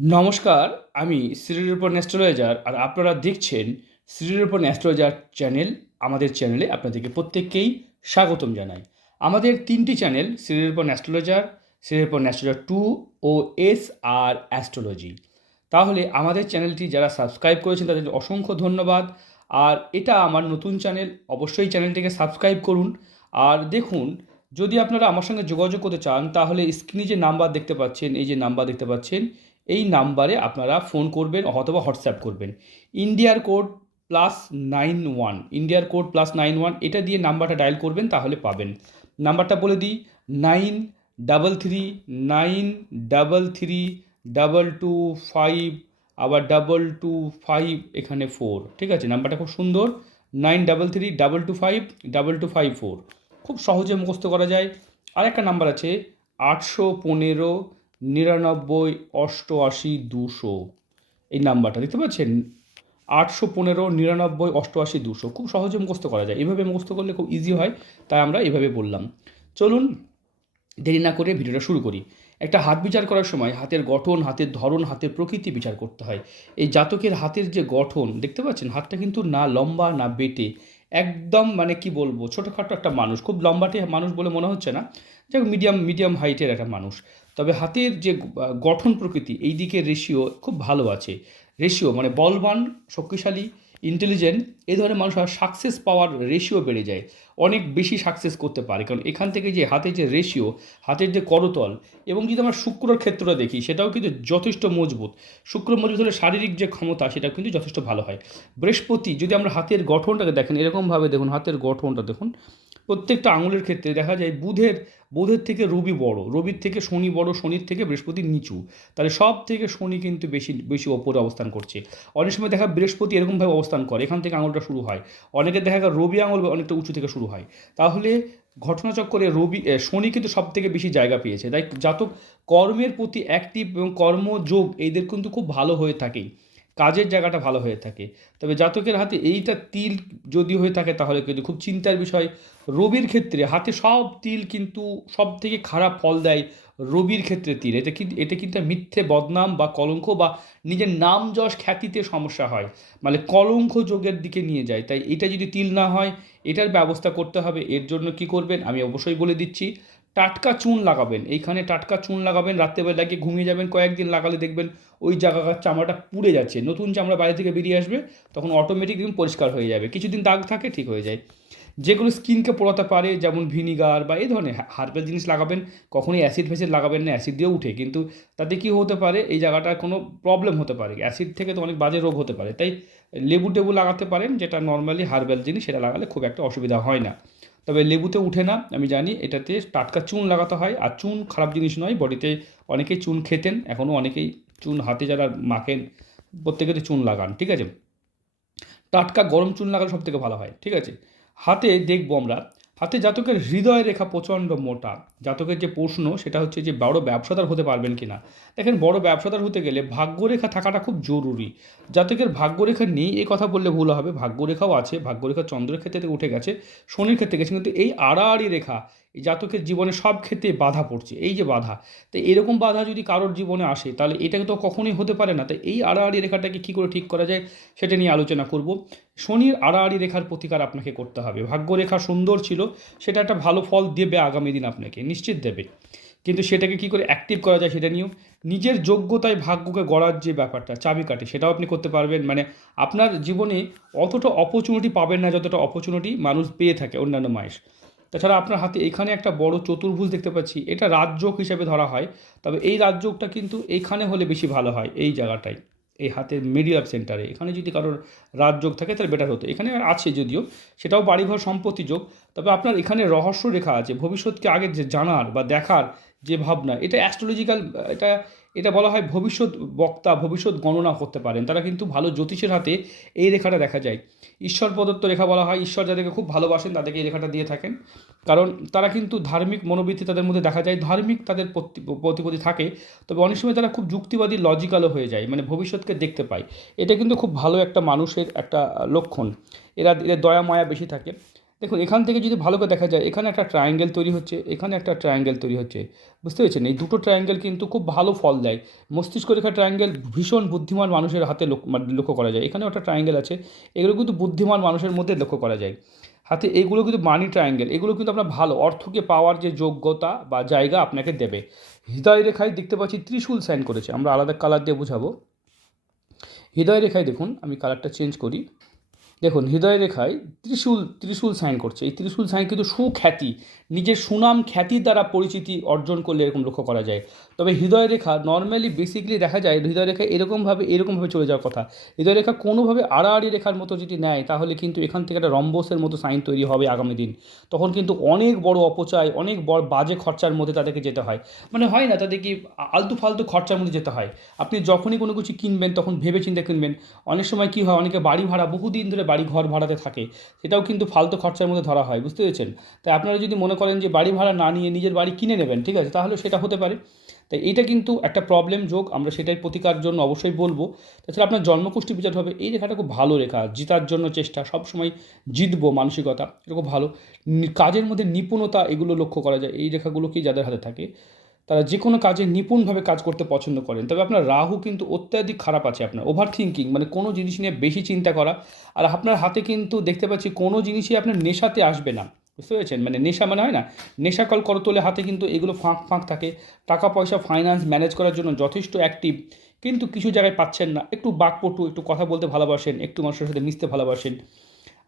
নমস্কার, আমি শ্রীরূপন অ্যাস্ট্রোলজার আর আপনারা দেখছেন শ্রীরূপন অ্যাস্ট্রোলজার চ্যানেল। আমাদের চ্যানেলে আপনাদেরকে প্রত্যেককেই স্বাগতম জানাই। আমাদের তিনটি channel Shrirupan astrologer Shrirupan astrologer two ও এস আর অ্যাস্ট্রোলজি। তাহলে আমাদের চ্যানেলটি যারা সাবস্ক্রাইব করেছেন তাদের অসংখ্য ধন্যবাদ। আর এটা আমার নতুন চ্যানেল, অবশ্যই চ্যানেলটিকে সাবস্ক্রাইব করুন। আর দেখুন, যদি আপনারা আমার সঙ্গে যোগাযোগ করতে চান, তাহলে স্ক্রিনে যে নাম্বার দেখতে পাচ্ছেন, এই যে নাম্বার দেখতে পাচ্ছেন এই নাম্বারে আপনারা ফোন করবেন অথবা হোয়াটসঅ্যাপ করবেন। ইন্ডিয়ার কোড প্লাস নাইন ওয়ান, ইন্ডিয়ার কোড প্লাস নাইন ওয়ান, এটা দিয়ে নাম্বারটা ডায়াল করবেন তাহলে পাবেন। নাম্বারটা বলে দিই, nine double three, nine double three, double two five, আবার ডাবল টু ফাইভ, এখানে ফোর, ঠিক আছে? নাম্বারটা খুব সুন্দর, nine double three, double two five, double two five four. খুব সহজে মুখস্থ করা যায়। আর একটা নাম্বার আছে, আটশো পনেরো নিরানব্বই অষ্টআশি দুশো। এই নাম্বারটা দেখতে পাচ্ছেন? আটশো পনেরো, নিরানব্বই, অষ্টআশি দুশো। খুব সহজে মুখস্থ করা যায়। এভাবে মুখস্থ করলে খুব ইজি হয়, তাই আমরা এভাবে বললাম। চলুন দেরি না করে ভিডিওটা শুরু করি। একটা হাত বিচার করার সময় হাতের গঠন, হাতের ধরন, হাতের প্রকৃতি বিচার করতে হয়। এই জাতকের হাতের যে গঠন, দেখতে পাচ্ছেন? হাতটা কিন্তু না লম্বা, না বেটে। একদম মানে কি বলব? ছোটোখাটো একটা মানুষ। খুব লম্বাটে মানুষ বলে মনে হচ্ছে না। যাই মিডিয়াম মিডিয়াম হাইটের একটা মানুষ। তবে হাতের যে গঠন প্রকৃতি, এই দিকে রেশিও খুব ভালো আছে। রেশিও মানে বলবান, শক্তিশালী ইন্টেলিজেন্ট এই ধরনের মানুষ সাকসেস পাওয়ার রেশিও বেড়ে যায়। অনেক বেশি সাকসেস করতে পারে। কারণ এখান থেকে যে হাতের যে রেশিও হাতের যে করতল, এবং যদি আমরা শুক্রর ক্ষেত্রটা দেখি, সেটাও কিন্তু যথেষ্ট মজবুত। শুক্র মজবুত হলে শারীরিক যে ক্ষমতা সেটা কিন্তু যথেষ্ট ভালো হয়। বৃহস্পতি, যদি আমরা হাতের গঠনটাকে দেখেন, এরকমভাবে দেখুন, হাতের গঠনটা দেখুন প্রত্যেকটা আঙুলের ক্ষেত্রে দেখা যায় বুধের বুধের থেকে রবি বড়, রবির থেকে শনি বড়, শনির থেকে বৃহস্পতি নিচু। তাহলে সব থেকে শনি কিন্তু বেশি বেশি ওপরে অবস্থান করছে। অনেক সময় দেখা বৃহস্পতি এরকমভাবে অবস্থান করে, এখান থেকে আঙুলটা শুরু হয়। অনেকের দেখা যায় রবি আঙুল অনেকটা উঁচু থেকে শুরু হয়। তাহলে ঘটনাচক্রে রবি শনি কিন্তু সব থেকে বেশি জায়গা পেয়েছে। তাই জাতক কর্মের প্রতি অ্যাক্টিভ এবং কর্মযোগ, এদের কিন্তু খুব ভালো হয়ে থাকে। কাজের জায়গাটা ভালো হয়ে থাকে। তবে জাতকের হাতে এইটা তিল যদি হয়ে থাকে তাহলে কিন্তু খুব চিন্তার বিষয়। রবির ক্ষেত্রে হাতে সব তিল কিন্তু সব থেকে খারাপ ফল দেয় রবির ক্ষেত্রে তিল। এটা কিন্তু এটা কিন্তু মিথ্যে বদনাম বা কলঙ্ক বা নিজের নাম যশ খ্যাতিতে সমস্যা হয়। মানে কলঙ্ক যোগের দিকে নিয়ে যায়। তাই এটা যদি তিল না হয়, এটার ব্যবস্থা করতে হবে। এর জন্য কি করবেন আমি অবশ্যই বলে দিচ্ছি। টাটকা চুন লাগাবেন। এইখানে টাটকা চুন লাগাবেন, রাত্রেবেলা লাগিয়ে ঘুমিয়ে যাবেন, কয়েকদিন লাগালে দেখবেন ওই জায়গাকার চামড়াটা পুড়ে যাচ্ছে। নতুন চামড়া বাইরে থেকে বেরিয়ে আসবে, তখন অটোমেটিক পরিষ্কার হয়ে যাবে। কিছুদিন দাগ থাকে, ঠিক হয়ে যায়। যেগুলো স্কিনকে পোড়াতে পারে, যেমন ভিনিগার বা এই ধরনের হার্বাল জিনিস লাগাবেন, কখনোই অ্যাসিড ফ্যাসিড লাগাবেন না অ্যাসিড দিয়েও উঠে। কিন্তু তাতে কি হতে পারে, এই জায়গাটার কোনো প্রবলেম হতে পারে। অ্যাসিড থেকে তো অনেক বাজে রোগ হতে পারে। তাই লেবু টেবু লাগাতে পারেন, যেটা নর্মালি হার্বাল জিনিস, সেটা লাগালে খুব একটা অসুবিধা হয় না। তবে লেবুতে উঠে না, আমি জানি এটাতে টাটকা চুন লাগাতে হয়, আর চুন খারাপ জিনিস নয়, বডিতে অনেকেই চুন খেতেন, এখনও অনেকেই চুন হাতে যারা মাখেন প্রত্যেকেতে চুন লাগান, ঠিক আছে? টাটকা গরম চুন লাগালে সব থেকে ভালো হয়, ঠিক আছে? হাতে দেখব আমরা হাতে জাতকের হৃদয় রেখা প্রচণ্ড মোটা। জাতকের যে প্রশ্ন, সেটা হচ্ছে যে বড় ব্যবসাদার হতে পারবেন কি না দেখেন, বড় ব্যবসাদার হতে গেলে ভাগ্যরেখা থাকাটা খুব জরুরি। জাতকের ভাগ্যরেখা নেই এই কথা বললে ভুল হবে। ভাগ্যরেখাও আছে, ভাগ্যরেখা চন্দ্রের ক্ষেত্রে উঠে গেছে, শনির ক্ষেত্রে গেছে। কিন্তু এই আড়াআড়ি রেখা এই জাতকের জীবনে সব ক্ষেত্রে বাধা পড়ছে, এই যে বাধা। তো এরকম বাধা যদি কারোর জীবনে আসে, তাহলে এটা তো কখনোই হতে পারে না। তাই এই আড়াআড়ি রেখাটাকে কী করে ঠিক করা যায়, সেটা নিয়ে আলোচনা করব। শনির আড়াআড়ি রেখার প্রতিকার আপনাকে করতে হবে। ভাগ্যরেখা সুন্দর ছিল, সেটা একটা ভালো ফল দেবে আগামী দিন আপনাকে, নিশ্চিত দেবে। কিন্তু সেটাকে কি করে অ্যাক্টিভ করা যায় সেটা নিয়েও নিজের যোগ্যতায় ভাগ্যকে গড়ার যে ব্যাপারটা, চাবিকাঠি, সেটাও আপনি করতে পারবেন। মানে আপনার জীবনে অতটা অপরচুনিটি পাবেন না, যতটা অপরচুনিটি মানুষ পেয়ে থাকে অন্যান্য মাস তাছাড়া আপনার হাতে এখানে একটা বড় চতুর্ভুজ দেখতে পাচ্ছি। এটা রাজযোগ হিসেবে ধরা হয়। তবে এই রাজযোগটা কিন্তু এইখানে হলে বেশি ভালো হয়, এই জায়গাটায়। এই হাতের মিডিয়াল সেন্টারে এখানে যদি কারোর রাজযোগ থাকে, তাহলে বেটার হতো। এখানে আছে যদিও, সেটাও বাড়িঘর সম্পত্তি যোগ। তবে আপনার এখানে রহস্য রেখা আছে। ভবিষ্যৎকে আগে যে জানার বা দেখার যে ভাবনা, এটা অ্যাস্ট্রোলজিক্যাল এটা এটা বলা হয় ভবিষ্যৎ বক্তা, ভবিষ্যৎ গণনা করতে পারেন। তারা কিন্তু ভালো জ্যোতিষের হাতে এই রেখাটা দেখা যায়। ঈশ্বর প্রদত্ত রেখা বলা হয়, ঈশ্বর যাদেরকে খুব ভালোবাসেন তাদেরকে এই রেখাটা দিয়ে থাকেন। কারণ তারা কিন্তু ধার্মিক মনোবৃত্তি তাদের মধ্যে দেখা যায়, ধার্মিক তাদের প্রতি প্রতিপতি থাকে, তবে অনেক সময় তারা খুব যুক্তিবাদী লজিক্যালও হয়ে যায় মানে ভবিষ্যৎকে দেখতে পায়। এটা কিন্তু খুব ভালো একটা মানুষের একটা লক্ষণ। এরা, এদের দয়া, মায়া বেশি থাকে। দেখুন, এখান থেকে যদি ভালো করে দেখা যায়, এখানে একটা ট্রায়াঙ্গেল তৈরি হচ্ছে, এখানে একটা ট্রায়াঙ্গেল তৈরি হচ্ছে। বুঝতে পেরেছেন? এই দুটো ট্রায়াঙ্গেল কিন্তু খুব ভালো ফল দেয়। মস্তিষ্ক রেখা ট্রায়াঙ্গেল ভীষণ বুদ্ধিমান মানুষের হাতে লক্ষ্য মানে লক্ষ্য করা যায়। এখানেও একটা ট্রায়াঙ্গেল আছে, এগুলো কিন্তু বুদ্ধিমান মানুষের মধ্যে লক্ষ্য করা যায়। হাতে এগুলো কিন্তু মানি ট্রায়াঙ্গেল এগুলো কিন্তু আপনার ভালো অর্থকে পাওয়ার যে যোগ্যতা বা জায়গা আপনাকে দেবে। হৃদয় রেখায় দেখতে পাচ্ছি ত্রিশূল সাইন করেছে। আমরা আলাদা কালার দিয়ে বোঝাবো। হৃদয় রেখায় দেখুন, আমি কালারটা চেঞ্জ করি। দেখুন, হৃদয় রেখায় ত্রিশূল ত্রিশূল সাইন করছে। এই ত্রিশূল সাইন কিন্তু সুখ্যাতি, নিজের সুনাম খ্যাতির দ্বারা পরিচিতি অর্জন করলে এরকম লক্ষ্য করা যায়। তবে হৃদয় রেখা নর্মালি বেসিক্যালি দেখা যায়, হৃদয় রেখা এরকমভাবে এরকমভাবে চলে যাওয়ার কথা। হৃদয় রেখা কোনোভাবে আড়াআড়ি রেখার মতো যদি নেয়, তাহলে কিন্তু এখান থেকে একটা রম্বসের মতো সাইন তৈরি হবে আগামী দিন। তখন কিন্তু অনেক বড় অপচয়, অনেক বড় বাজে খরচার মধ্যে তাদেরকে যেতে হয়। মানে হয় না, তাদের কি আলতু ফালতু খরচার মধ্যে যেতে হয়। আপনি যখনই কোনো কিছু কিনবেন, তখন ভেবে চিন্তে কিনবেন। অনেক সময় কী হয়, অনেকে বাড়ি ভাড়া বহুদিন ধরে বাড়ি ঘর ভাড়াতে থাকে, সেটাও কিন্তু ফালতু খরচার মধ্যে ধরা হয়, বুঝতে পেরেছেন? তাই আপনারা যদি মনে করেন যে বাড়ি ভাড়া না নিয়ে নিজের বাড়ি কিনে নেবেন, ঠিক আছে? তাহলে সেটা হতে পারে। তাই এটা কিন্তু একটা প্রবলেম যোগ, আমরা সেটাই প্রতিকার জন্য অবশ্যই বলব। তাছাড়া আপনার জন্মকুষ্টি বিচার হবে, এই রেখাটা খুব ভালো রেখা, জিতার জন্য চেষ্টা, সবসময় জিতবো মানসিকতা, এটা খুব ভালো। কাজের মধ্যে নিপুণতা, এগুলো লক্ষ্য করা যায়, এই রেখাগুলো কি যাদের হাতে থাকে? তারা যে কোনো কাজে নিপুণভাবে কাজ করতে পছন্দ করেন। তবে আপনার রাহু কিন্তু অত্যাধিক খারাপ আছে আপনার। ওভার থিঙ্কিং মানে কোনো জিনিস নিয়ে বেশি চিন্তা করা। আর আপনার হাতে কিন্তু দেখতে পাচ্ছি কোনো জিনিসই আপনার নেশাতে আসবে না। বুঝতে পেরেছেন? মানে নেশা মানে হয় না? নেশা কল কর তোলে হাতে কিন্তু এগুলো ফাঁক ফাঁক থাকে। টাকা পয়সা ফাইন্যান্স ম্যানেজ করার জন্য যথেষ্ট অ্যাক্টিভ কিন্তু কিছু জায়গায় পাচ্ছেন না। একটু বাকপটু, একটু কথা বলতে ভালোবাসেন, একটু মানুষের সাথে মিশতে ভালোবাসেন।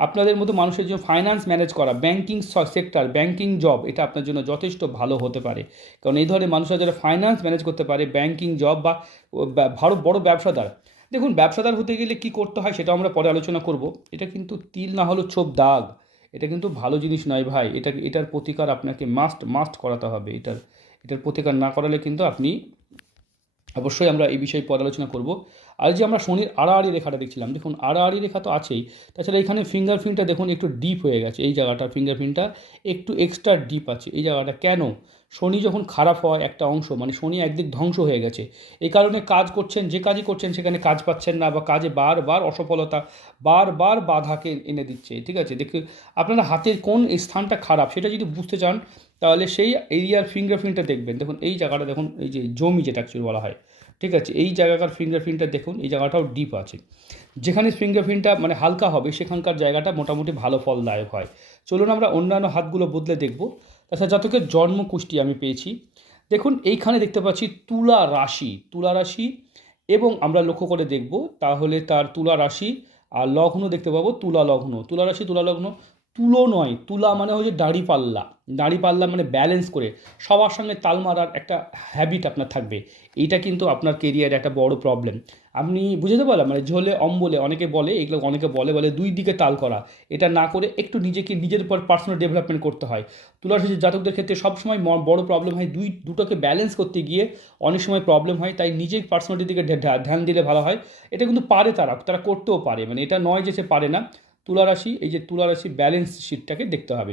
আপনাদের মতো মানুষের জন্য ফাইন্যান্স ম্যানেজ করা ব্যাংকিং সেক্টর ব্যাংকিং জব এটা আপনার জন্য যথেষ্ট ভালো হতে পারে। কারণ এই ধরনের মানুষরা যারা ফাইন্যান্স ম্যানেজ করতে পারে ব্যাংকিং জব বা বা- ভালো বড় ব্যবসাদার, দেখুন ব্যবসাদার হতে গেলে কি করতে হয় সেটা আমরা পরে আলোচনা করব। এটা কিন্তু তিল না হলো ছোপ দাগ। এটা কিন্তু ভালো জিনিস নয় ভাই। এটা, এটার প্রতিকার আপনাকে মাস্ট মাস্ট করাতে হবে। এটার এটার প্রতিকার না করালে কিন্তু আপনি অবশ্যই আমরা এই বিষয়ে পরে আলোচনা করব। আর যে আমরা শনির আড়াআড়ি রেখাটা দেখছিলাম, দেখুন আড়াআড়ি রেখা তো আছেই। তাছাড়া এখানে ফিঙ্গারপ্রিন্টটা দেখুন একটু ডিপ হয়ে গেছে, এই জায়গাটা ফিঙ্গারপ্রিন্টটা একটু এক্সট্রা ডিপ আছে, এই জায়গাটা কেন? শনি যখন খারাপ হয় একটা অংশ মানে শনি একদিক ধ্বংস হয়ে গেছে। এই কারণে কাজ করছেন, যে কাজই করছেন সেখানে কাজ পাচ্ছেন না বা কাজে বারবার অসফলতা, বারবার বাধাকে এনে দিচ্ছে, ঠিক আছে? দেখুন, আপনারা হাতের কোন স্থানটা খারাপ, সেটা যদি বুঝতে চান তাহলে সেই এরিয়ার ফিঙ্গারপ্রিন্টটা দেখবেন। দেখুন, এই জায়গাটা দেখুন, এই যে জমি যেটা অ্যাকচুয়ালি বলা হয়, ঠিক আছে? এই জায়গাকার ফিঙ্গারপ্রিন্টটা দেখুন, এই জায়গাটাও ডিপ আছে। যেখানে ফিঙ্গারপ্রিন্টটা মানে হালকা হবে, সেখানকার জায়গাটা মোটামুটি ভালো ফলদায়ক হয়। চলুন আমরা অন্যান্য হাতগুলো বদলে দেখব। তাছাড়া জাতকের জন্মকুষ্টি আমি পেয়েছি, দেখুন, এইখানে দেখতে পাচ্ছি তুলা রাশি তুলা রাশি এবং আমরা লক্ষ্য করে দেখব, তাহলে তার তুলা রাশি আর লগ্ন দেখতে পাবো তুলা লগ্ন। তুলা রাশি, তুলা লগ্ন তুলো নয়, তুলা মানে হচ্ছে দাড়ি পাল্লা। দাড়ি পাল্লা মানে ব্যালেন্স করে। সবার সঙ্গে তাল মারার একটা হ্যাবিট আপনার থাকবে। এইটা কিন্তু আপনার কেরিয়ারে একটা বড় প্রবলেম আপনি বুঝতে পারলাম মানে ঝোলে অম্বলে অনেকে বলে, এগুলো অনেকে বলে বলে দুই দিকে তাল করা। এটা না করে একটু নিজেকে, নিজের উপর পার্সোনাল ডেভেলপমেন্ট করতে হয়। তুলারাশি জাতকদের ক্ষেত্রে সবসময় বড় প্রবলেম হয় দুই, দুটোকে ব্যালেন্স করতে গিয়ে অনেক সময় প্রবলেম হয়। তাই নিজের পার্সোনালিটির দিকে ধ্যা- ধ্যা- ধ্যান দিলে ভালো হয়। এটা কিন্তু পারে তারা তারা করতেও পারে। মানে এটা নয় যে সে পারে না। তুলা রাশি এই যে তুলারাশি ব্যালেন্স শিটটাকে দেখতে হবে।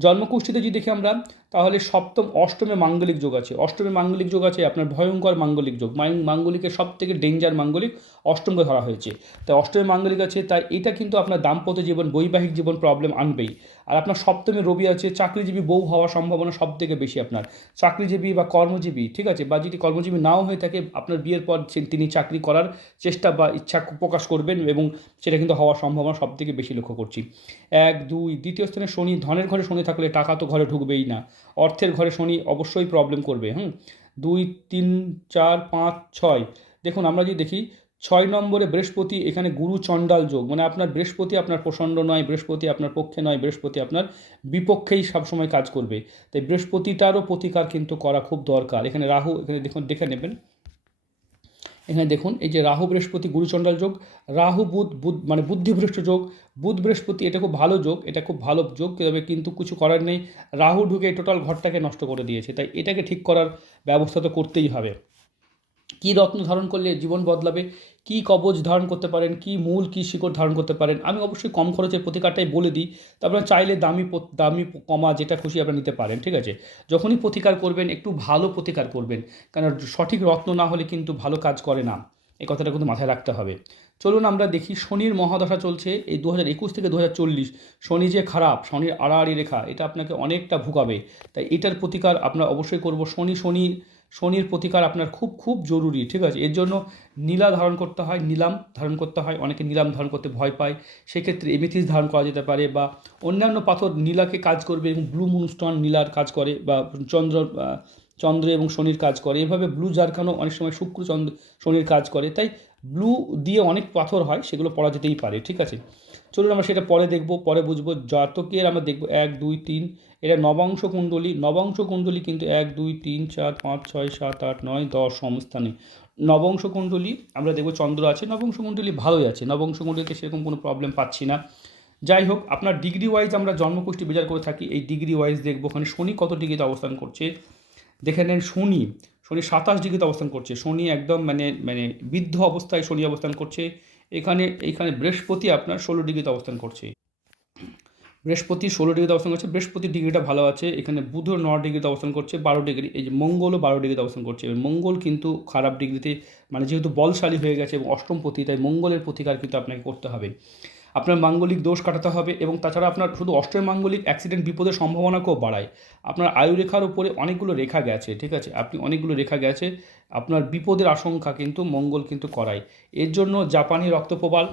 জন্মকুষ্ঠিতে যদি দেখি আমরা তাহলে সপ্তম, অষ্টমে মাঙ্গলিক যোগ আছে। অষ্টমে মাঙ্গলিক যোগ আছে, আপনার ভয়ঙ্কর মাঙ্গলিক যোগ। মাঙ্গলিকের সব থেকে ডেঞ্জার মাঙ্গলিক অষ্টমকে ধরা হয়েছে। তাই অষ্টমে মাঙ্গলিক আছে, তাই এটা কিন্তু আপনার দাম্পত্য জীবন, বৈবাহিক জীবন প্রবলেম আনবেই। আর আপনার সপ্তমে রবি আছে, চাকরিজীবী বউ হওয়ার সম্ভাবনা সব থেকে বেশি আপনার। চাকরিজীবী বা কর্মজীবী, ঠিক আছে? বা যদি কর্মজীবী নাও হয়ে থাকে, আপনার বিয়ের পর তিনি চাকরি করার চেষ্টা বা ইচ্ছা প্রকাশ করবেন এবং সেটা কিন্তু হওয়ার সম্ভাবনা সব থেকে বেশি লক্ষ্য করছি। এক, দুই, দ্বিতীয় স্থানে শনি ধনের ঘরে শনি থাকলে টাকা তো ঘরে ঢুকবেই না। অর্থের ঘরে শনি অবশ্যই প্রবলেম করবে, হুম? দুই, তিন, চার, পাঁচ, ছয়। দেখুন, আমরা যদি দেখি, ছয় নম্বরে বৃহস্পতি, এখানে গুরু চণ্ডাল যোগ। মানে আপনার বৃহস্পতি আপনার প্রচণ্ড নয়, বৃহস্পতি আপনার পক্ষে নয়, বৃহস্পতি আপনার বিপক্ষেই সবসময় কাজ করবে। তাই বৃহস্পতিটারও প্রতিকার কিন্তু করা খুব দরকার। এখানে রাহু, এখানে দেখুন, দেখে নেবেন। এখানে দেখুন, এই যে রাহু, বৃহস্পতি গুরুচণ্ডাল যোগ। রাহু, বুধ বুধ মানে বুদ্ধিভ্রষ্ট যোগ। বুধ, বৃহস্পতি, এটা খুব ভালো যোগ, এটা খুব ভালো যোগ, তবে কিন্তু কিছু করার নেই। রাহু ঢুকে টোটাল ঘরটাকে নষ্ট করে দিয়েছে, তাই এটাকে ঠিক করার ব্যবস্থা তো করতেই হবে। কী রত্ন ধারণ করলে জীবন বদলাবে? কী কবচ ধারণ করতে পারেন? কী মূল, কী শিকড় ধারণ করতে পারেন? আমি অবশ্যই কম খরচের প্রতিকারটাই বলে দিই। তারপরে চাইলে দামি দামি কমা যেটা খুশি আপনারা নিতে পারেন, ঠিক আছে? যখনই প্রতিকার করবেন, একটু ভালো প্রতিকার করবেন। কারণ সঠিক রত্ন না হলে কিন্তু ভালো কাজ করে না। এই কথাটা কিন্তু মাথায় রাখতে হবে। চলুন আমরা দেখি, শনির মহাদশা চলছে এই দু হাজার একুশ থেকে দু হাজার চল্লিশ। শনি যে খারাপ, শনির আড়াআড়ি রেখা, এটা আপনাকে অনেকটা ভুগাবে। তাই এটার প্রতিকার আমরা অবশ্যই করব। শনি শনি শনির প্রতিকার আপনার খুব খুব জরুরি, ঠিক আছে? এর জন্য নীলা ধারণ করতে হয়, নিলাম ধারণ করতে হয়, অনেকে নিলাম ধারণ করতে ভয় পায়। সেক্ষেত্রে এমিথিস ধারণ করা যেতে পারে বা অন্যান্য পাথর নীলাকে কাজ করবে এবং ব্লু মুনস্টন নীলার কাজ করে বা চন্দ্র চন্দ্র এবং শনির কাজ করে। এভাবে ব্লু জারখানও অনেক সময় শুক্র, চন্দ্র, শনির কাজ করে। তাই ব্লু দিয়ে অনেক পাথর হয়, সেগুলো পড়া যেতেই পারে, ঠিক আছে? চলুন আমরা সেটা পরে দেখব, পরে বুঝব। জাতকের আমরা দেখব এক, দুই, তিন। এটা নবাংশ কুণ্ডলী নবাংশ কুণ্ডলী কিন্তু এক, দুই, তিন, চার, পাঁচ, ছয়, সাত, আট, নয়, দশ সমস্থানে। নবংশ কুণ্ডলী, আমরা দেখব চন্দ্র আছে। নবংশ কুণ্ডলী ভালোই আছে। নবংশ কুণ্ডলীতে সেরকম কোনো প্রবলেম পাচ্ছি না। যাই হোক, আপনার ডিগ্রি ওয়াইজ আমরা জন্মকুষ্টি বিচার করে থাকি। এই ডিগ্রি ওয়াইজ দেখব ওখানে শনি কত ডিগ্রিতে অবস্থান করছে। দেখে নেন শনি। শনি সাতাশ ডিগ্রিতে অবস্থান করছে। শনি একদম মানে মানে বৃদ্ধ অবস্থায় শনি অবস্থান করছে। এখানে এইখানে বৃহস্পতি আপনার ষোলো ডিগ্রিতে অবস্থান করছে। বৃহস্পতি ষোলো ডিগ্রিতে অবস্থান করছে, বৃহস্পতি ডিগ্রিটা ভালো আছে, এখানে বুধ ন ডিগ্রিতে অবস্থান করছে, বারো ডিগ্রি, এই যে মঙ্গলও বারো ডিগ্রিতে অবস্থান করছে। এবার মঙ্গল কিন্তু খারাপ ডিগ্রিতে মানে যেহেতু বলশালী হয়ে গেছে এবং অষ্টমপতি তাই মঙ্গলের প্রতিকার কিন্তু আপনাকে করতে হবে। আপনার মাঙ্গলিক দোষ কাটাতে হবে এবং তাছাড়া আপনার শুধু অষ্টম মাঙ্গলিক অ্যাক্সিডেন্ট বিপদের সম্ভাবনাকেও বাড়ায়। আপনার আয়ু রেখার উপরে অনেকগুলো রেখা গেছে, ঠিক আছে? আপনি অনেকগুলো রেখা গেছে, আপনার বিপদের আশঙ্কা কিন্তু মঙ্গল কিন্তু করায়। এর জন্য জাপানি রক্তপ্রবাল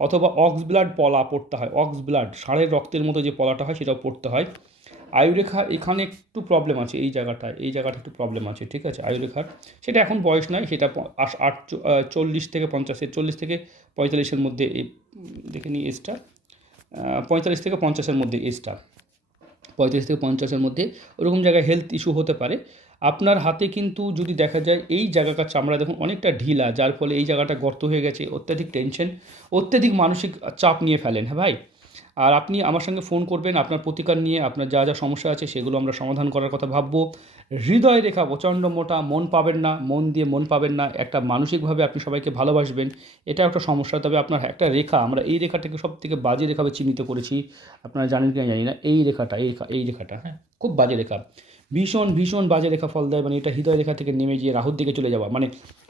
অথবা অক্স ব্লাড পলা পড়তে হয়, অক্স ব্লাড ষাঁড়ের রক্তের মতো যে পলাটা হয় সেটাও পড়তে হয়। আয়ুরেখা এখানে একটু প্রবলেম আছে, এই জায়গাটায়, এই জায়গাটা একটু প্রবলেম আছে, ঠিক আছে? আয়ুরেখার, সেটা এখন বয়স নয় সেটা আট চল্লিশ থেকে পঞ্চাশের চল্লিশ থেকে পঁয়তাল্লিশের মধ্যে এ দেখে নিই এজটা পঁয়তাল্লিশ থেকে পঞ্চাশের মধ্যে এজটা পঁয়ত্রিশ থেকে পঞ্চাশের মধ্যে ওরকম জায়গায় হেলথ ইস্যু হতে পারে। আপনার হাতে কিন্তু যদি দেখা যায় এই জায়গাটার চামড়া দেখুন অনেকটা ঢিলা, যার ফলে এই জায়গাটা গর্ত হয়ে গেছে, অত্যাধিক টেনশন অত্যাধিক মানসিক চাপ নিয়ে ফেলেন হ্যাঁ ভাই? আর আপনি আমার সঙ্গে ফোন করবেন, আপনার প্রতিকার নিয়ে আপনার যা যা সমস্যা আছে সেগুলো আমরা সমাধান করার কথা ভাববো। হৃদয় রেখা প্রচণ্ড মোটা, মন পাবেন না, মন দিয়ে মন পাবেন না, একটা মানসিকভাবে আপনি সবাইকে ভালোবাসবেন এটা একটা সমস্যা। তবে আপনার একটা রেখা, আমরা এই রেখাটাকে সব থেকে বাজে রেখাভাবে চিহ্নিত করেছি। আপনারা জানেন কি জানি না, এই রেখাটা, এই রেখা, এই রেখাটা হ্যাঁ খুব বাজে রেখা। ভীষণ ভীষণ বাজে রেখা ফল দেয় মানে এটা হৃদয় রেখা থেকে নেমে গিয়ে রাহুর দিকে চলে যাওয়া। মানে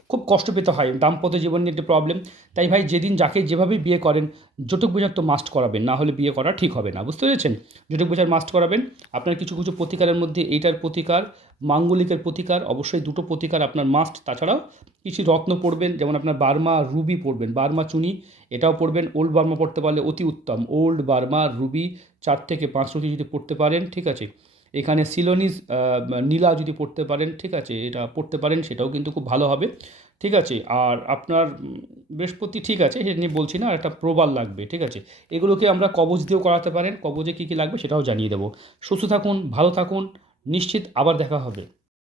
খুব কষ্ট পেতে হয়, দাম্পত্য জীবন নিয়ে একটা প্রবলেম তাই ভাই, যেদিন যাকে যেভাবেই বিয়ে করেন, জটক বোঝার তো মাস্ট করাবেন, না হলে বিয়ে করা ঠিক হবে না, বুঝতে পেরেছেন? জটক বোঝার মাস্ট করাবেন। আপনার কিছু কিছু প্রতিকারের মধ্যে এইটার প্রতিকার, মাঙ্গলিকের প্রতিকার, অবশ্যই দুটো প্রতিকার আপনার মাস্ট তাছাড়াও কিছু রত্ন পড়বেন, যেমন আপনার বার্মা রুবি পড়বেন, বার্মা চুনি, এটাও পড়বেন। ওল্ড বার্মা পড়তে পারলে অতি উত্তম, ওল্ড বার্মা রুবি, চার থেকে পাঁচ রুটি যদি পড়তে পারেন, ঠিক আছে? এখানে সিলোনিস নীলা যদি পড়তে পারেন, ঠিক আছে, এটা পড়তে পারেন, সেটাও কিন্তু খুব ভালো হবে, ঠিক আছে, আর আপনার বৃহস্পতি ঠিক আছে সেটা নিয়ে বলছি না আর একটা প্রবাল লাগবে, ঠিক আছে, এগুলোকে আমরা কবজ দিয়েও করাতে পারেন, কবজে কী কী লাগবে সেটাও জানিয়ে দেবো, সুস্থ থাকুন, ভালো থাকুন, নিশ্চিত আবার দেখা হবে।